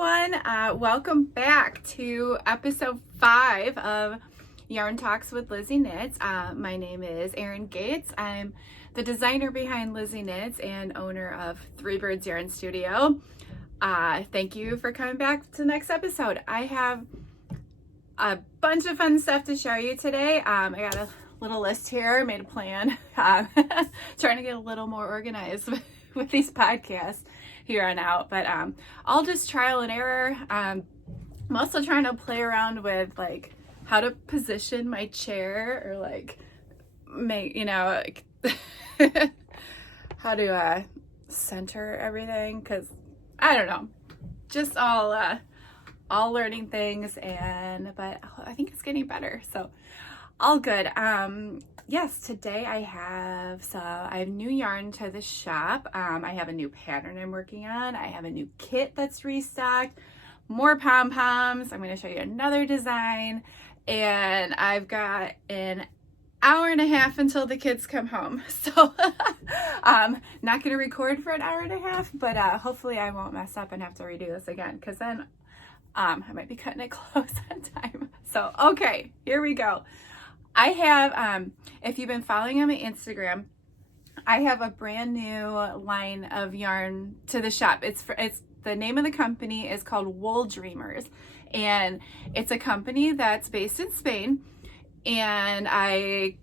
everyone. Welcome back to episode 5 of Yarn Talks with Lizzy Knits. My name is Erin Gates. I'm the designer behind Lizzy Knits and owner of Three Birds Yarn Studio. Thank you for coming back to the next episode. I have a bunch of fun stuff to show you today. I got a little list here, made a plan, trying to get a little more organized with these podcasts here on out, but all just trial and error. I'm also trying to play around with like how to position my chair or like make, like how to center everything, because I don't know, just all learning things, but I think it's getting better, so all good. Yes, today I have new yarn to the shop. I have a new pattern I'm working on. I have a new kit that's restocked, more pom-poms. I'm going to show you another design, and I've got an hour and a half until the kids come home. So not going to record for an hour and a half, but hopefully I won't mess up and have to redo this again, because then I might be cutting it close on time. So okay, here we go. I have, if you've been following on my Instagram, I have a brand new line of yarn to the shop. It's the name of the company is called WOOLDREAMERS, and it's a company that's based in Spain, and I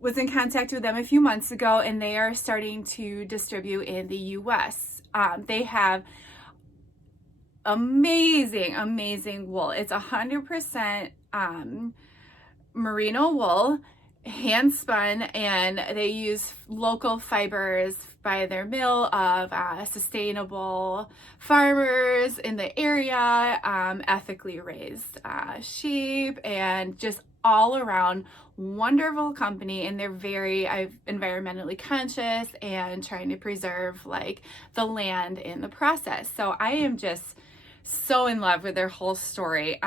was in contact with them a few months ago, and they are starting to distribute in the US. They have amazing wool. It's 100% merino wool, hand spun, and they use local fibers by their mill of sustainable farmers in the area, ethically raised sheep, and just all around wonderful company. And they're very environmentally conscious and trying to preserve like the land in the process. So I am just so in love with their whole story.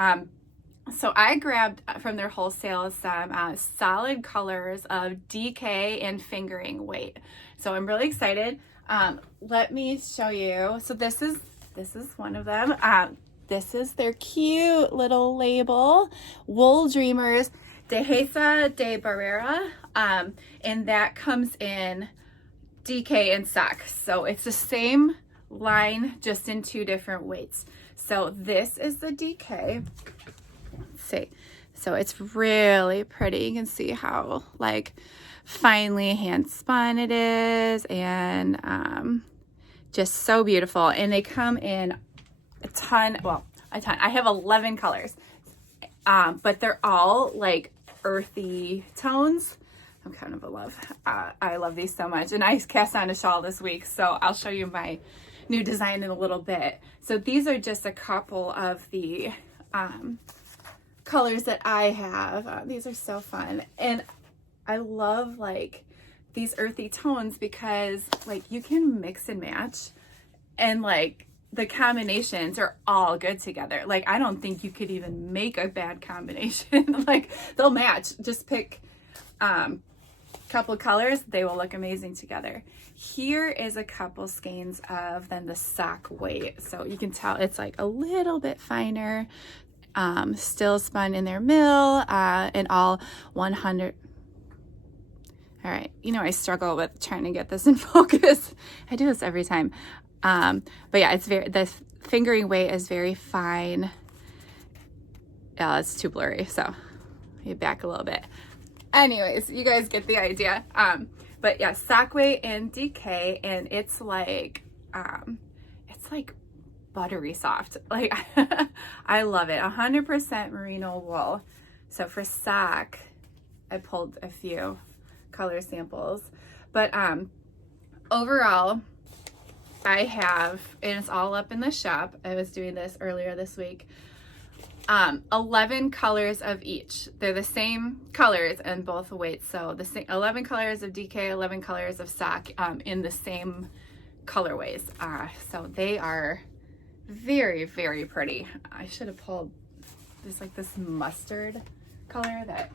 So I grabbed from their wholesale some solid colors of DK and fingering weight. So I'm really excited. Let me show you. So this is one of them. This is their cute little label, WOOLDREAMERS Dehesa De Barrera, and that comes in DK and sock. So it's the same line, just in 2 different weights. So this is the DK. See, so it's really pretty. You can see how like finely hand spun it is, and just so beautiful. And they come in a ton. I have 11 colors, but they're all like earthy tones. I'm kind of a love. I love these so much, and I cast on a shawl this week, so I'll show you my new design in a little bit. So these are just a couple of the colors that I have. These are so fun, and I love like these earthy tones because like you can mix and match, and like the combinations are all good together. Like I don't think you could even make a bad combination. Like they'll match. Just pick couple colors, they will look amazing together. Here is a couple skeins of then the sock weight, so you can tell it's like a little bit finer. Still spun in their mill, and all 100. All right, I struggle with trying to get this in focus. I do this every time. But yeah, the fingering weight is very fine. It's too blurry, so you back a little bit. Anyways, you guys get the idea. But yeah, sock weight and DK, and it's like buttery soft. Like I love it. 100% merino wool. So for sock, I pulled a few color samples, but overall I have, and it's all up in the shop, I was doing this earlier this week, 11 colors of each. They're the same colors in both weights, so the same 11 colors of DK, 11 colors of sock, in the same colorways. So they are very pretty. I should have pulled this mustard color that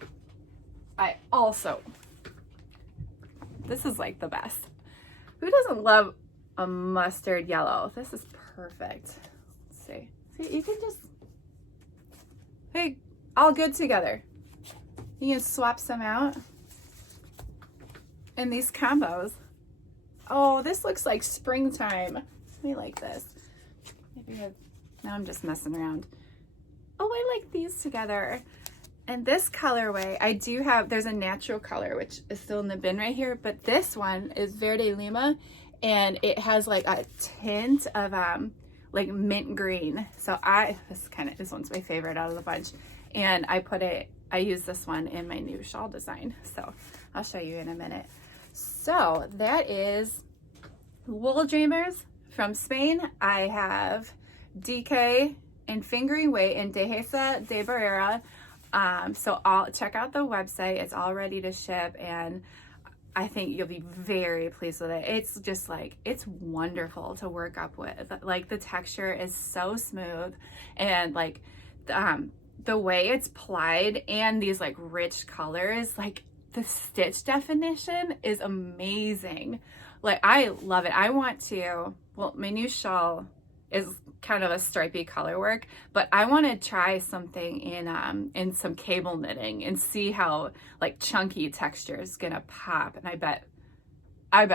I also, this is like the best. Who doesn't love a mustard yellow? This is perfect. See, you can just, hey, all good together. You can swap some out in these combos. Oh, this looks like springtime. We like this. Now I'm just messing around. Oh, I like these together. And this colorway, I do have, there's a natural color, which is still in the bin right here, but this one is Verde Lima, and it has like a tint of like mint green. So this one's my favorite out of the bunch. And I use this one in my new shawl design. So I'll show you in a minute. So that is Wool Dreamers from Spain. I have DK and Fingering Weight and Dehesa De Barrera. So I'll check out the website. It's all ready to ship, and I think you'll be very pleased with it. It's just like, it's wonderful to work up with. Like, the texture is so smooth, and like the way it's plied and these like rich colors, like the stitch definition is amazing. Like, I love it. I want to, well, my new shawl is kind of a stripy color work, but I want to try something in some cable knitting and see how like chunky texture is gonna pop, and I bet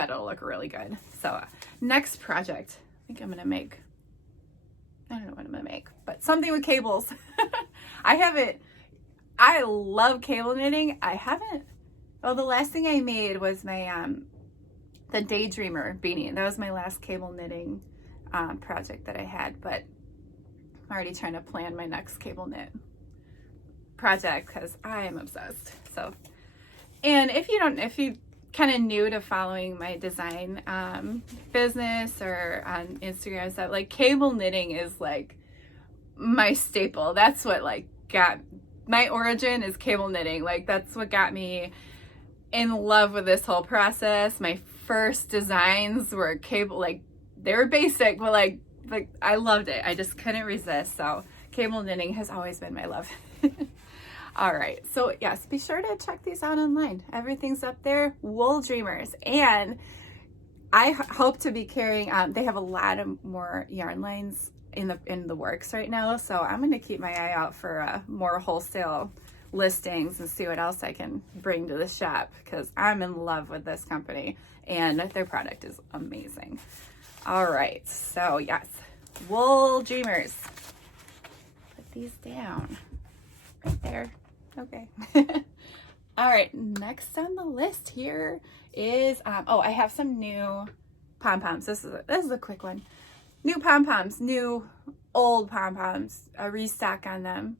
it'll look really good. So next project, I think I'm gonna make, I don't know what I'm gonna make, but something with cables. I love cable knitting. The last thing I made was my the Daydreamer beanie. That was my last cable knitting project that I had, but I'm already trying to plan my next cable knit project because I am obsessed. So, and if you kind of new to following my design business or on Instagram and stuff, like, cable knitting is like my staple. That's what like got my origin, is cable knitting. Like, that's what got me in love with this whole process. My first designs were cable, like, they were basic, but like I loved it. I just couldn't resist. So cable knitting has always been my love. All right, so yes, be sure to check these out online. Everything's up there, Wool Dreamers. And I hope to be carrying, they have a lot of more yarn lines in the works right now. So I'm going to keep my eye out for more wholesale listings and see what else I can bring to the shop, because I'm in love with this company and their product is amazing. All right, so yes, Wool Dreamers. Put these down right there. Okay. All right, next on the list here is, I have some new pom-poms. This is a quick one. New pom-poms, new old pom-poms, a restock on them.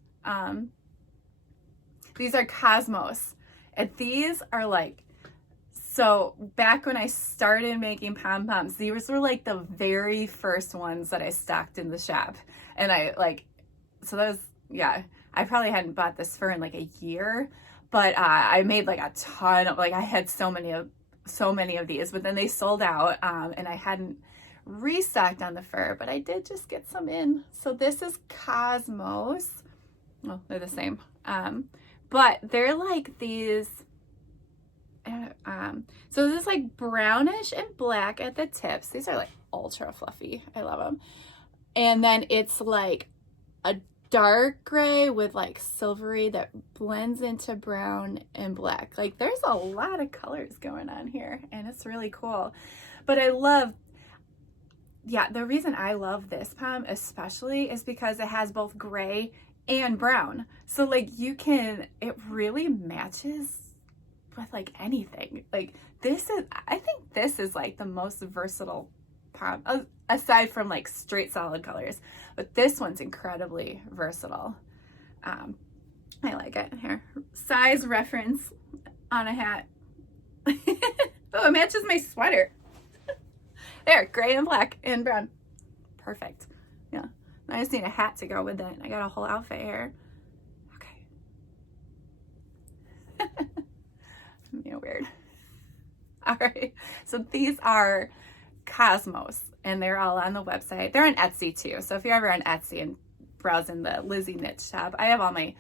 These are Cosmos, and these are like, so back when I started making pom-poms, these were like the very first ones that I stocked in the shop. And I probably hadn't bought this fur in like a year, but I made like a ton of, like, I had so many of these, but then they sold out, and I hadn't restocked on the fur, but I did just get some in. So this is Cosmos. Well, they're the same. But they're like these, so this is like brownish and black at the tips. These are like ultra fluffy. I love them. And then it's like a dark gray with like silvery that blends into brown and black. Like, there's a lot of colors going on here, and it's really cool. But I love, the reason I love this pom especially is because it has both gray and brown. So like, it really matches with like anything. Like, I think this is like the most versatile pom, aside from like straight solid colors, but this one's incredibly versatile. I like it. Here, size reference on a hat. Oh, it matches my sweater. There, gray and black and brown. Perfect. Yeah. I just need a hat to go with it. I got a whole outfit here. Okay. Weird. All right. So these are Cosmos, and they're all on the website. They're on Etsy too. So if you're ever on Etsy and browsing the Lizzy Knits shop, I have all my,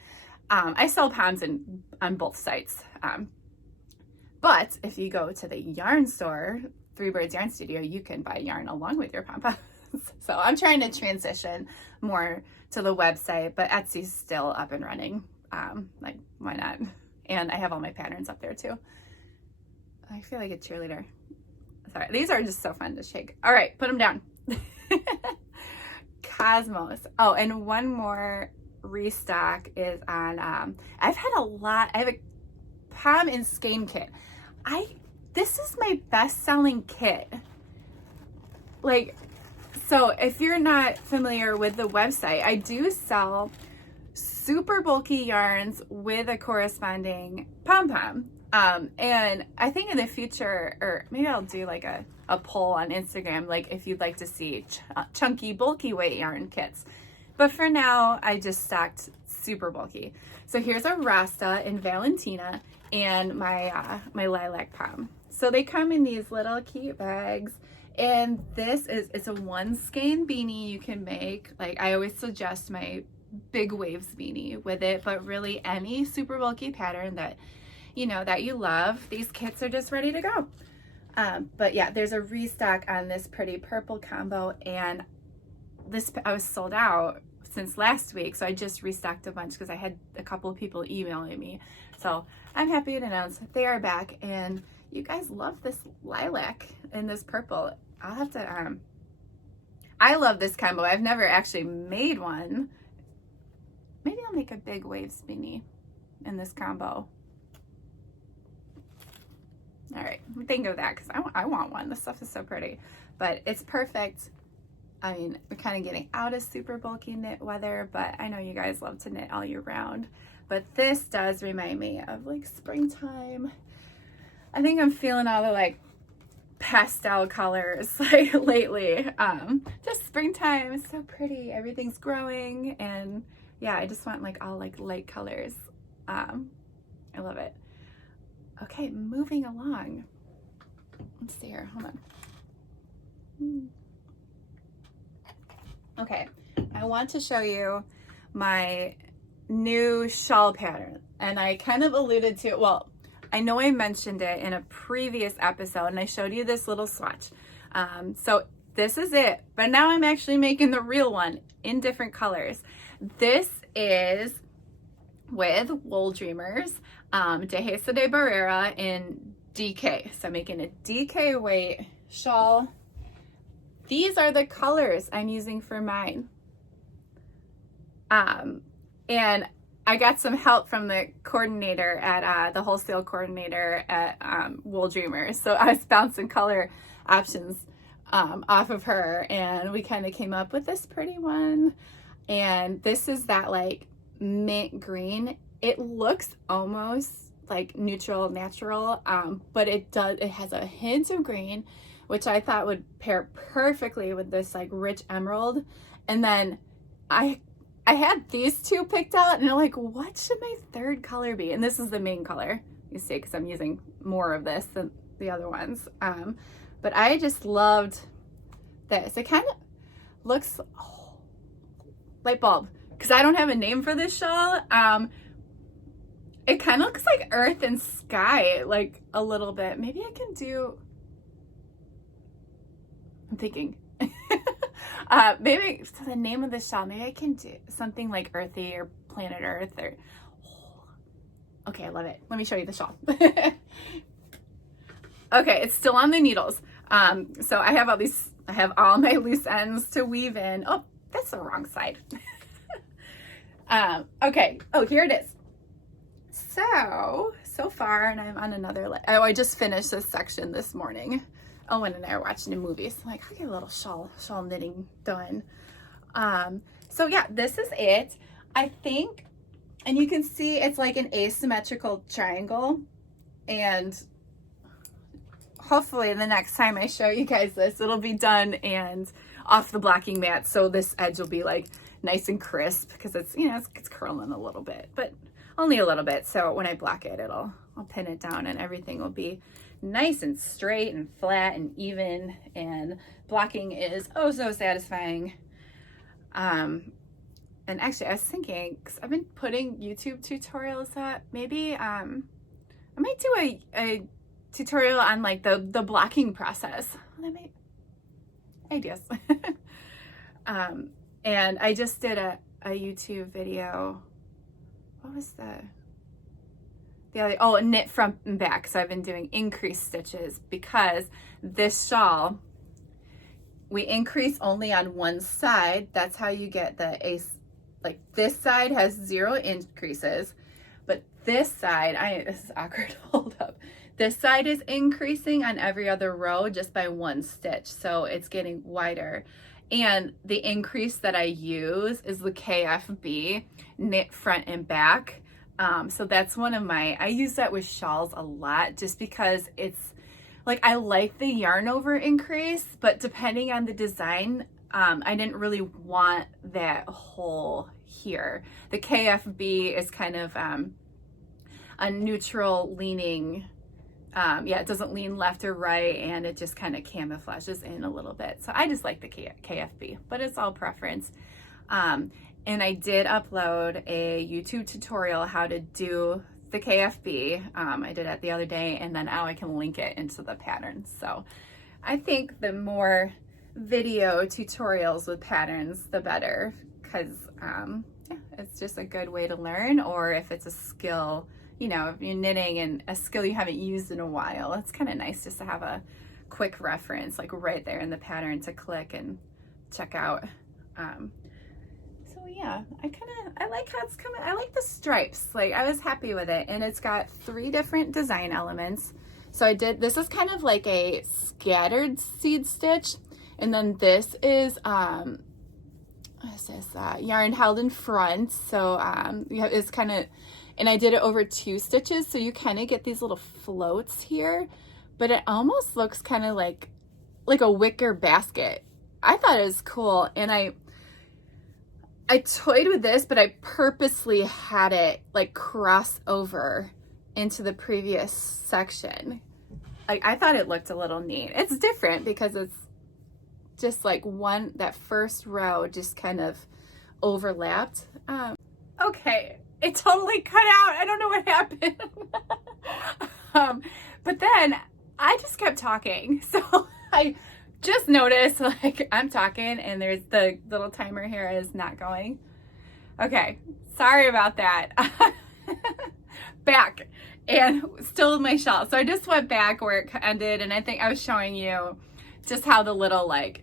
I sell poms on both sites. But if you go to the yarn store, Three Birds Yarn Studio, you can buy yarn along with your pom-pom. So I'm trying to transition more to the website, but Etsy's still up and running. Like, why not? And I have all my patterns up there too. I feel like a cheerleader. Sorry, these are just so fun to shake. All right, put them down. Cosmos. Oh, and one more restock is on, I have a Pom and Skein kit. This is my best-selling kit. Like, so if you're not familiar with the website, I do sell super bulky yarns with a corresponding pom-pom. And I think in the future, or maybe I'll do like a poll on Instagram, like if you'd like to see chunky, bulky weight yarn kits. But for now, I just stocked super bulky. So here's a Rasta in Valentina and my Lilac Pom. So they come in these little cute bags. And it's a one skein beanie you can make. Like, I always suggest my big waves beanie with it, but really any super bulky pattern that you love, these kits are just ready to go. But yeah, there's a restock on this pretty purple combo, and I was sold out since last week, so I just restocked a bunch because I had a couple of people emailing me. So I'm happy to announce they are back, and you guys love this lilac and this purple. I'll have to, I love this combo. I've never actually made one. Maybe I'll make a big waves beanie in this combo. All right, think of that, because I want one. This stuff is so pretty, but it's perfect. I mean, we're kind of getting out of super bulky knit weather, but I know you guys love to knit all year round. But this does remind me of like springtime. I think I'm feeling all the like pastel colors like lately. Just springtime is so pretty. Everything's growing, and yeah, I just want like all like light colors. I love it. Okay, moving along. Let's see here. Hold on. Okay, I want to show you my new shawl pattern, and I kind of alluded to it. Well, I know I mentioned it in a previous episode, and I showed you this little swatch. So this is it, but now I'm actually making the real one in different colors. This is with Wool Dreamers, Dehesa De Barrera in DK. So I'm making a DK weight shawl. These are the colors I'm using for mine. And I got some help from the coordinator at the wholesale coordinator at Wool Dreamers. So I was bouncing color options off of her, and we kind of came up with this pretty one. And this is that like mint green. It looks almost like neutral natural, but it has a hint of green, which I thought would pair perfectly with this like rich emerald. And then I had these two picked out, and I'm like, what should my third color be? And this is the main color, you see, because I'm using more of this than the other ones. But I just loved this. It kind of looks light bulb, because I don't have a name for this shawl. It kind of looks like earth and sky, like a little bit. Maybe I can do, I'm thinking, maybe for the name of the shawl, maybe I can do something like earthy or planet Earth or, okay, I love it. Let me show you the shawl. Okay, it's still on the needles. So I have all my loose ends to weave in. Oh, that's the wrong side. Okay, oh, here it is. So far, and I'm on another, I just finished this section this morning. Owen and I are watching a movie, so I'm like, I'll get a little shawl knitting done. So yeah, this is it. I think, and you can see it's like an asymmetrical triangle, and hopefully the next time I show you guys this, it'll be done and off the blocking mat, so this edge will be like nice and crisp, because it's, you know, it's curling a little bit, but only a little bit. So when I block it, I'll pin it down, and everything will be nice and straight and flat and even, and blocking is oh so satisfying. And actually I was thinking, because I've been putting YouTube tutorials up, maybe I might do a tutorial on like the blocking process. Ideas. And I just did a YouTube video. What was the other, oh, knit front and back. So I've been doing increased stitches because this shawl, we increase only on one side. That's how you get the ace. Like this side has 0 increases, but this side, this is awkward, hold up. This side is increasing on every other row just by 1 stitch. So it's getting wider. And the increase that I use is the KFB, knit front and back. So that's one of my, I use that with shawls a lot just because it's like, I like the yarn over increase, but depending on the design, I didn't really want that hole here. The KFB is kind of a neutral leaning, yeah, it doesn't lean left or right, and it just kind of camouflages in a little bit. So I just like the KFB, but it's all preference. And I did upload a YouTube tutorial how to do the KFB. I did it the other day, and then now I can link it into the pattern. So I think the more video tutorials with patterns, the better, because yeah, it's just a good way to learn. Or if it's a skill, you know, if you're knitting and a skill you haven't used in a while, it's kind of nice just to have a quick reference, like right there in the pattern to click and check out. So yeah, I like how it's coming. I like the stripes. Like, I was happy with it, and it's got 3 different design elements. So this is kind of like a scattered seed stitch, and then this is what is this, yarn held in front. So yeah, it's kind of, and I did it over 2 stitches, so you kind of get these little floats here, but it almost looks kind of like a wicker basket. I thought it was cool, and I toyed with this, but I purposely had it like cross over into the previous section. Like, I thought it looked a little neat. It's different because it's just like that first row just kind of overlapped. Okay, it totally cut out. I don't know what happened. But then I just kept talking. So I just noticed, like, I'm talking and there's the little timer here is not going. Okay, sorry about that. Back, and still with my shawl. So I just went back where it ended, and I think I was showing you just how the little yarn,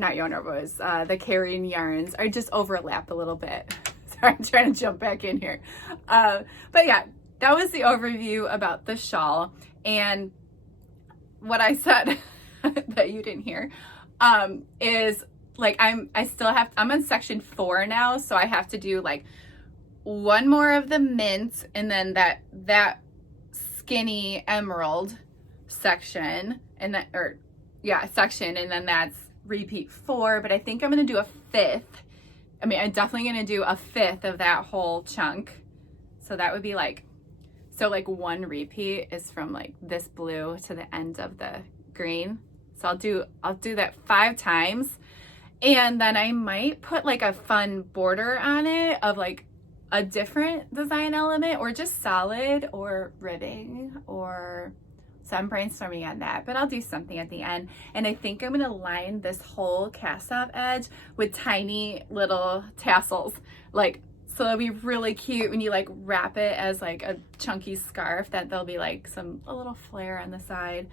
not yarn overs, the carrying yarns are just overlap a little bit. Sorry, I'm trying to jump back in here. But yeah, that was the overview about the shawl. And what I said that you didn't hear is, like, I'm on section 4 now, so I have to do like 1 more of the mint, and then that skinny emerald section, and that, or yeah, section, and then that's repeat 4. But I think I'm gonna do a 5th. I mean, I'm definitely gonna do a 5th of that whole chunk. So that would be like, so like 1 repeat is from like this blue to the end of the green. So I'll do that 5 times, and then I might put like a fun border on it of like a different design element, or just solid or ribbing, or, so I'm brainstorming on that, but I'll do something at the end. And I think I'm gonna line this whole cast off edge with tiny little tassels, like, so it'll be really cute when you like wrap it as like a chunky scarf, that there'll be like a little flare on the side.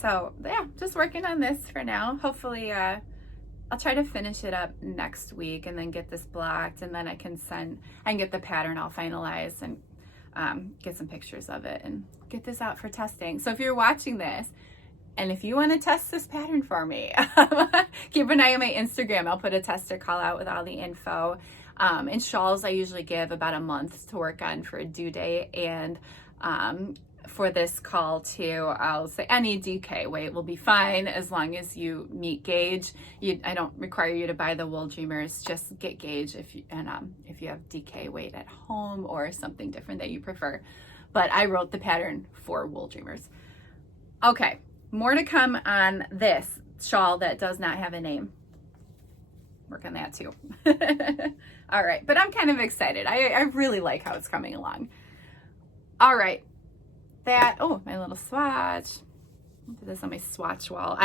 So yeah, just working on this for now. Hopefully I'll try to finish it up next week and then get this blocked, and then I can get the pattern all finalized and get some pictures of it and get this out for testing. So if you're watching this and if you want to test this pattern for me, keep an eye on my Instagram. I'll put a tester call out with all the info. And shawls, I usually give about a month to work on for a due date. And for this call too, I'll say any DK weight will be fine as long as you meet gauge. I don't require you to buy the Wool Dreamers, just get gauge if you have DK weight at home or something different that you prefer. But I wrote the pattern for Wool Dreamers. Okay, more to come on this shawl that does not have a name. Work on that too. All right, but I'm kind of excited. I really like how it's coming along. All right, oh, my little swatch. do this on my swatch wall.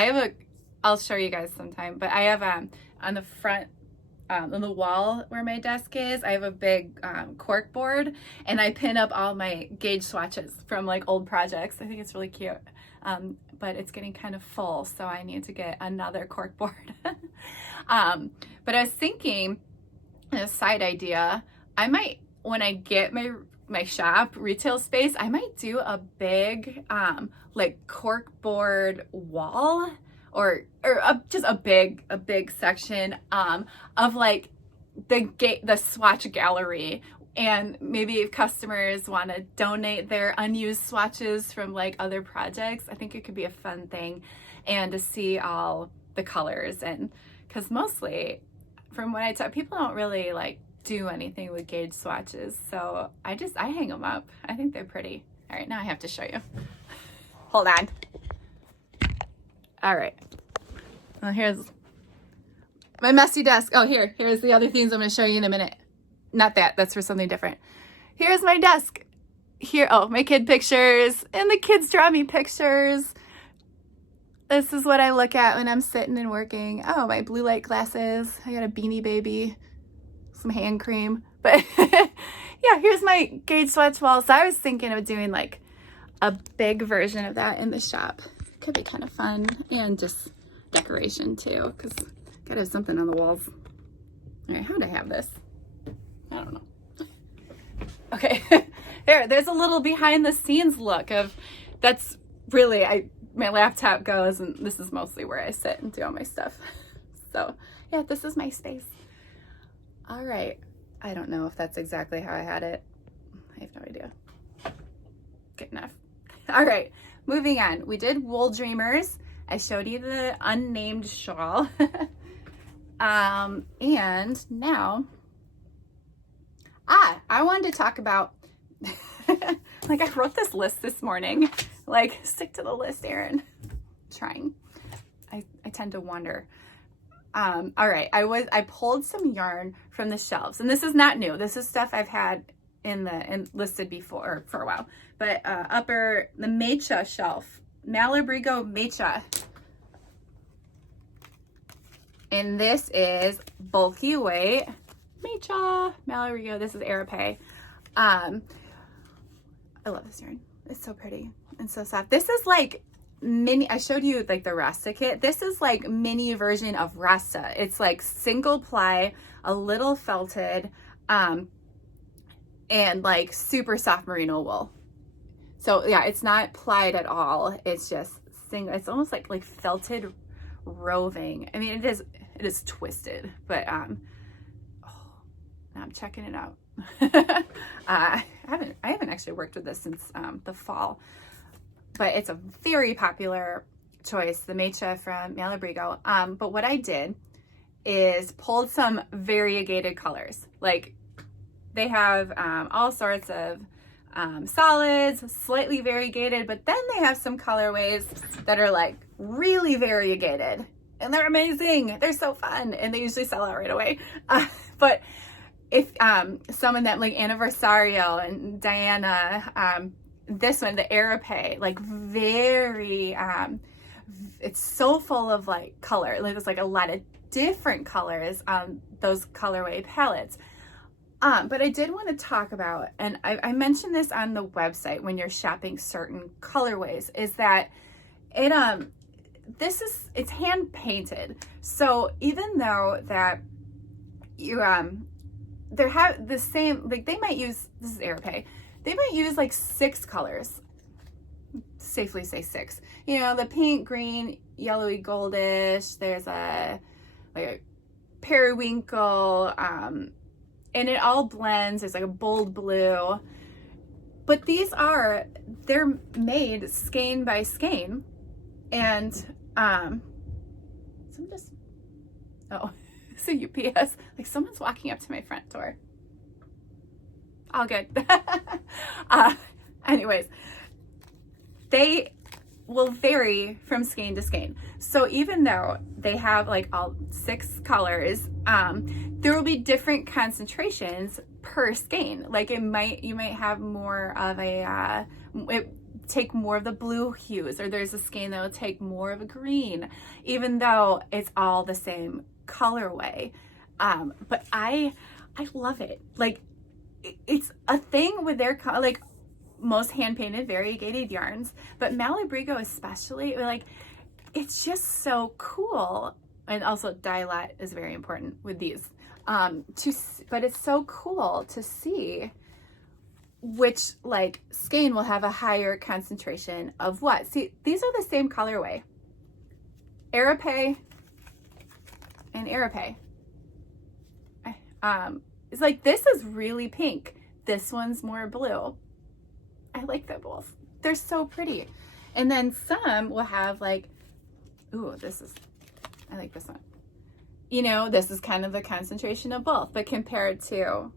I'll show you guys sometime, but I have on the front, on the wall where my desk is, I have a big cork board, and I pin up all my gauge swatches from like old projects. I think it's really cute, but it's getting kind of full, so I need to get another cork board. But I was thinking, a side idea, I might, when I get my shop retail space, I might do a big like cork board wall, or just a big section of like the swatch gallery. And maybe if customers want to donate their unused swatches from like other projects, I think it could be a fun thing, and to see all the colors. And because mostly from what I tell, people don't really like do anything with gauge swatches, so I hang them up. I think they're pretty. All right, now I have to show you. Hold on. All right, well, here's my messy desk. Oh, here's the other things I'm going to show you in a minute. Not that, that's for something different. Here's my desk. Here, oh, my kid pictures, and the kids draw me pictures. This is what I look at when I'm sitting and working. Oh, my blue light glasses. I got a Beanie Baby, some hand cream. But yeah, here's my gauge swatch wall. So I was thinking of doing like a big version of that in the shop. Could be kind of fun, and just decoration too, because gotta have something on the walls. All right, how'd I have this? I don't know. Okay, there's a little behind the scenes look of, that's really, my laptop goes, and this is mostly where I sit and do all my stuff. So yeah, this is my space. All right, I don't know if that's exactly how I had it. I have no idea. Good enough. All right, moving on. We did Wool Dreamers. I showed you the unnamed shawl. And now, I wanted to talk about, like, I wrote this list this morning. Like, stick to the list, Erin. Trying. I tend to wander. All right, I pulled some yarn from the shelves, and this is not new. This is stuff I've had in listed before for a while. But the Mecha shelf, Malabrigo Mecha. And this is bulky weight Mecha Malabrigo. This is Arape. I love this yarn. It's so pretty and so soft. This is like mini. I showed you like the Rasta kit. This is like mini version of Rasta. It's like single ply, a little felted, and like super soft merino wool. So yeah, it's not plied at all. It's just single. It's almost like felted roving. I mean, it is twisted, but now I'm checking it out. I haven't actually worked with this since the fall, but it's a very popular choice, the Mecha from Malabrigo. But what I did is pulled some variegated colors. Like, they have all sorts of solids, slightly variegated, but then they have some colorways that are like really variegated, and they're amazing. They're so fun, and they usually sell out right away. But if some of them, like Anniversario and Diana, this one, the Arape, like very, it's so full of like color. Like, there's like a lot of different colors on those colorway palettes. But I did want to talk about, and I mentioned this on the website when you're shopping certain colorways, is that it's hand painted. So even though that you they have the same, like they might use, this is Arape, they might use like 6 colors, safely say 6. You know, the pink, green, yellowy, goldish. There's a periwinkle. And it all blends. There's like a bold blue, but they're made skein by skein, and it's a UPS. Like, someone's walking up to my front door. All good. Anyways, they will vary from skein to skein. So even though they have like all 6 colors, there will be different concentrations per skein. Like, you might have more of a take more of the blue hues, or there's a skein that will take more of a green, even though it's all the same colorway. But I love it. Like, it's a thing with their, like, most hand-painted variegated yarns, but Malabrigo especially, like, it's just so cool. And also dye lot is very important with these. But it's so cool to see which, like, skein will have a higher concentration of what. See, these are the same colorway. Arape and Arape. It's like, this is really pink. This one's more blue. I like them both. They're so pretty. And then some will have like, ooh, I like this one. You know, this is kind of the concentration of both, but compared to,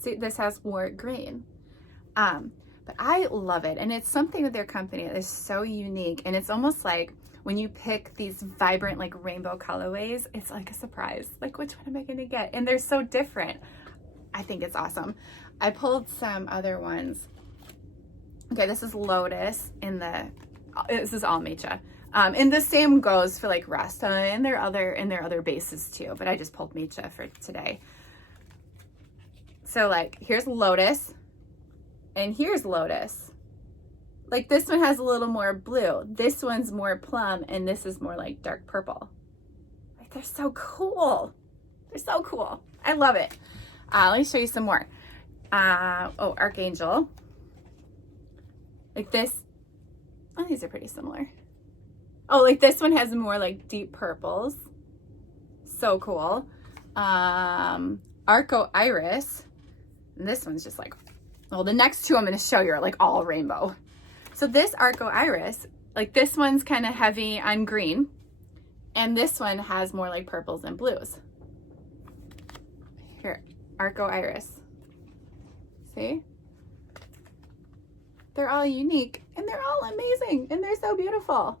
see, this has more green. But I love it. And it's something with their company that is so unique. And it's almost like when you pick these vibrant, like, rainbow colorways, it's like a surprise. Like, which one am I going to get? And they're so different. I think it's awesome. I pulled some other ones. Okay, this is Lotus this is all Mecha. And the same goes for like Rasta and their other bases too, but I just pulled Mecha for today. So like, here's Lotus and here's Lotus. Like, this one has a little more blue. This one's more plum and this is more like dark purple. Like, they're so cool. They're so cool. I love it. Let me show you some more. Oh, Archangel. Like this, oh, these are pretty similar. Oh, like this one has more like deep purples. So cool. Arco Iris. And this one's just like, well, the next two I'm going to show you are like all rainbow. So this Arco Iris, like this one's kind of heavy on green. And this one has more like purples and blues. Here, Arco Iris. See? They're all unique and they're all amazing and they're so beautiful.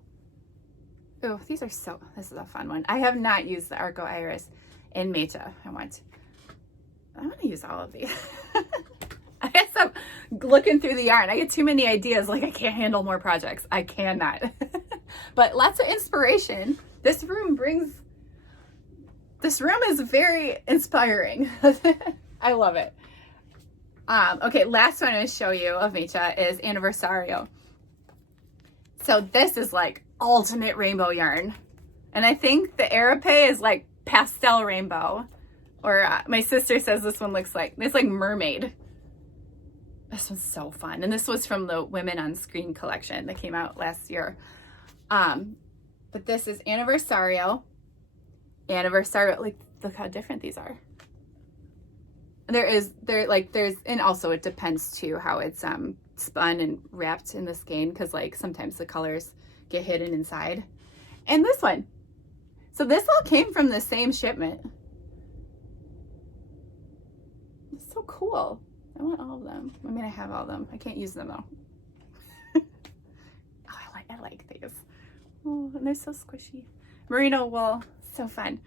Oh, this is a fun one. I have not used the Arco Iris in Mecha. I want to use all of these. I guess I'm looking through the yarn. I get too many ideas. Like, I can't handle more projects. I cannot. But lots of inspiration. This room is very inspiring. I love it. Okay, last one I'm going to show you of Mecha is Anniversario. So this is like ultimate rainbow yarn. And I think the Arape is like pastel rainbow. Or my sister says this one looks like, it's like mermaid. This one's so fun. And this was from the Women on Screen collection that came out last year. But this is Anniversario. Like, look how different these are. And also it depends too how it's spun and wrapped in the skein, because like sometimes the colors get hidden inside. And this one, so this all came from the same shipment. It's so cool. I want all of them. I mean, I have all of them. I can't use them though. Oh, I like these. Oh, and they're so squishy. Merino wool, so fun.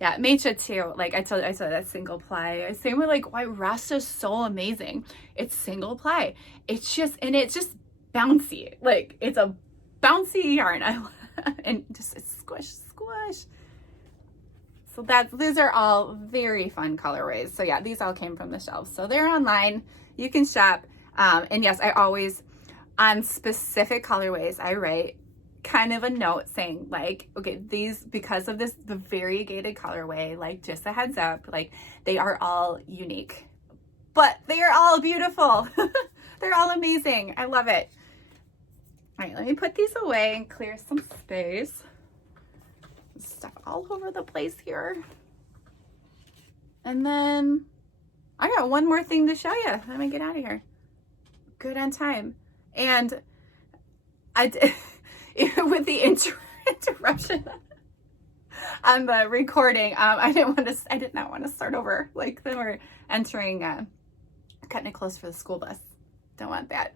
Yeah, Mecha too. Like I told you that single ply. Same with like why Rasta's so amazing. It's single ply. It's just bouncy. Like, it's a bouncy yarn. And just it's squish. So these are all very fun colorways. So yeah, these all came from the shelves. So they're online. You can shop. And yes, I always, on specific colorways, I write kind of a note saying like, okay, these, because of this, the variegated colorway, like, just a heads up, like, they are all unique, but they are all beautiful. They're all amazing. I love it. All right, let me put these away and clear some space. Stuff all over the place here. And then I got one more thing to show you. Let me get out of here. Good on time. And I did, with the interruption on the recording, I did not want to start over. Like, then we're entering, cutting it close for the school bus. Don't want that.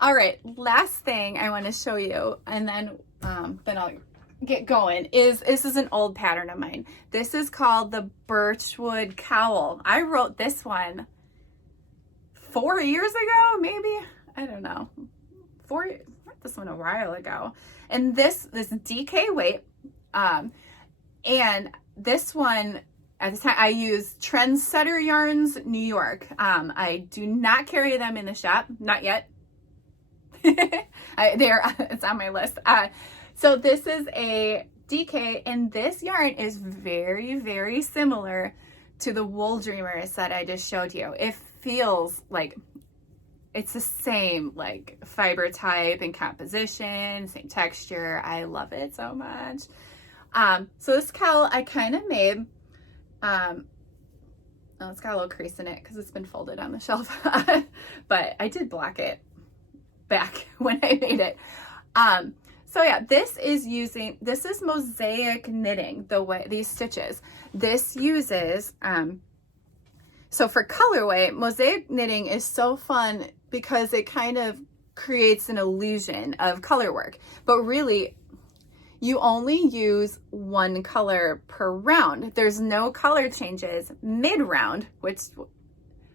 All right, last thing I want to show you, and then I'll get going, this is an old pattern of mine. This is called the Birchwood Cowl. I wrote this one 4 years ago, maybe. I don't know. this one a while ago. And this DK weight, and this one, at the time, I use Trendsetter Yarns New York. I do not carry them in the shop, not yet. It's on my list. So this is a DK, and this yarn is very, very similar to the Wool Dreamers that I just showed you. It feels like it's the same like fiber type and composition, same texture. I love it so much. So this cowl I kind of made, oh, it's got a little crease in it because it's been folded on the shelf, but I did block it back when I made it. So yeah, this is Mosaic Knitting, the way these stitches. This uses, so for colorway, Mosaic Knitting is so fun because it kind of creates an illusion of color work, but really you only use one color per round. There's no color changes mid-round, which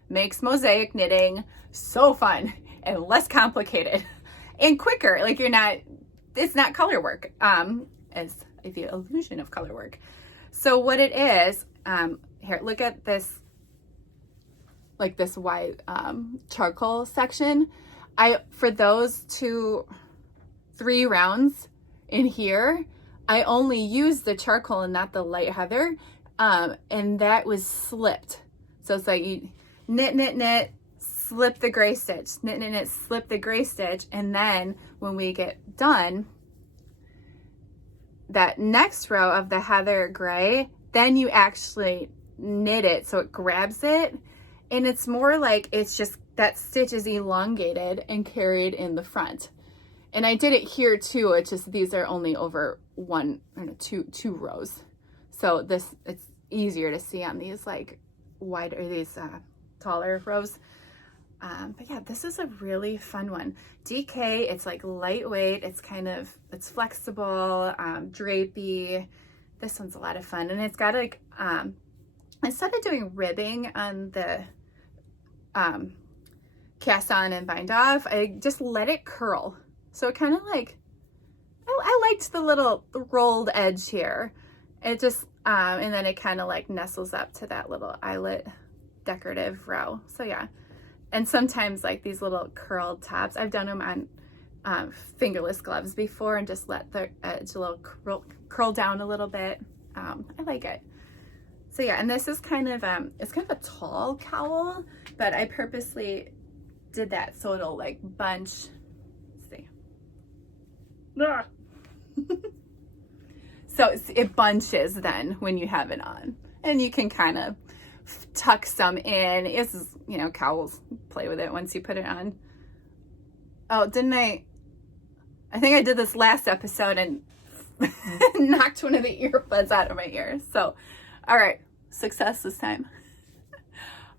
makes Mosaic Knitting so fun and less complicated and quicker. Like it's not color work, as the illusion of color work. So what it is, here, look at this, like this white charcoal section. For those 3 rounds in here, I only used the charcoal and not the light heather, and that was slipped. So it's like you knit, slip the gray stitch, knit, slip the gray stitch, and then when we get done, that next row of the heather gray, then you actually knit it so it grabs it, and it's more like it's just that stitch is elongated and carried in the front. And I did it here too. It's just these are only over two rows, so it's easier to see on these like wider, these taller rows. But yeah, this is a really fun one. DK, it's like lightweight, it's flexible, drapey. This one's a lot of fun. And it's got like, instead of doing ribbing on the cast on and bind off, I just let it curl. So it kind of like, I liked the little rolled edge here. It just, and then it kind of like nestles up to that little eyelet decorative row. So yeah. And sometimes like these little curled tops, I've done them on fingerless gloves before and just let the edge a little curl down a little bit. I like it. So yeah, and this is kind of, it's kind of a tall cowl, but I purposely did that so it'll like bunch. Let's see. Ah. So it bunches then when you have it on, and you can kind of tuck some in. This is, cowls, play with it once you put it on. Oh, didn't I think I did this last episode and knocked one of the earbuds out of my ear. So, all right, success this time.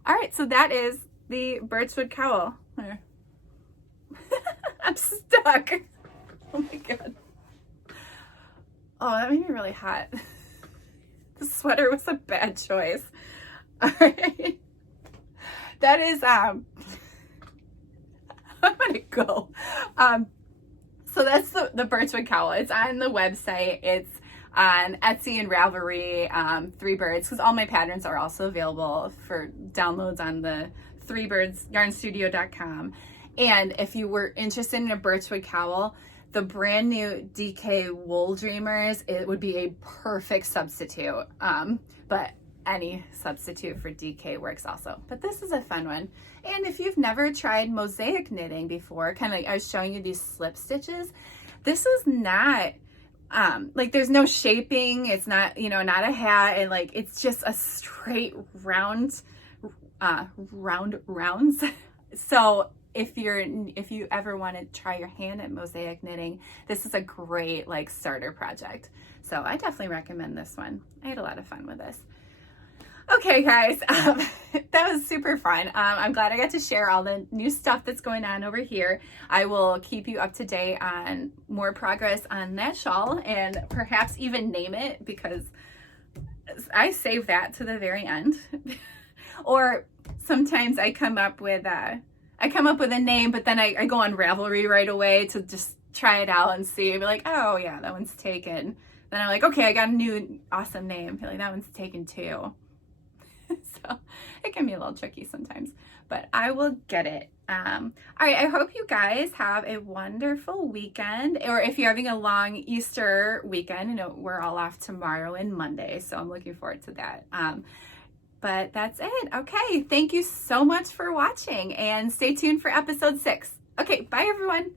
All right, so that is the Birchwood Cowl. There. I'm stuck. Oh my God. Oh, that made me really hot. The sweater was a bad choice. All right. That is, I'm gonna go. So that's the Birchwood Cowl. It's on the website. It's on Etsy and Ravelry, 3 Birds, because all my patterns are also available for downloads on the 3birdsyarnstudio.com. And if you were interested in a Birchwood Cowl, the brand new DK Wool Dreamers, it would be a perfect substitute. But any substitute for DK works also. But this is a fun one. And if you've never tried mosaic knitting before, kind of like I was showing you these slip stitches, this is not, like there's no shaping. It's not, not a hat. And like, it's just a straight rounds. So if you ever want to try your hand at mosaic knitting, this is a great like starter project. So I definitely recommend this one. I had a lot of fun with this. Okay, guys, that was super fun. I'm glad I got to share all the new stuff that's going on over here. I will keep you up to date on more progress on that shawl and perhaps even name it, because I save that to the very end. Or sometimes I come up with a name, but then I go on Ravelry right away to just try it out and see. Be like, oh yeah, that one's taken. Then I'm like, okay, I got a new awesome name. Be like, that one's taken too. So it can be a little tricky sometimes, but I will get it. All right, I hope you guys have a wonderful weekend, or if you're having a long Easter weekend, you know, we're all off tomorrow and Monday, so I'm looking forward to that. But that's it. Okay, thank you so much for watching, and stay tuned for episode 6. Okay, bye everyone.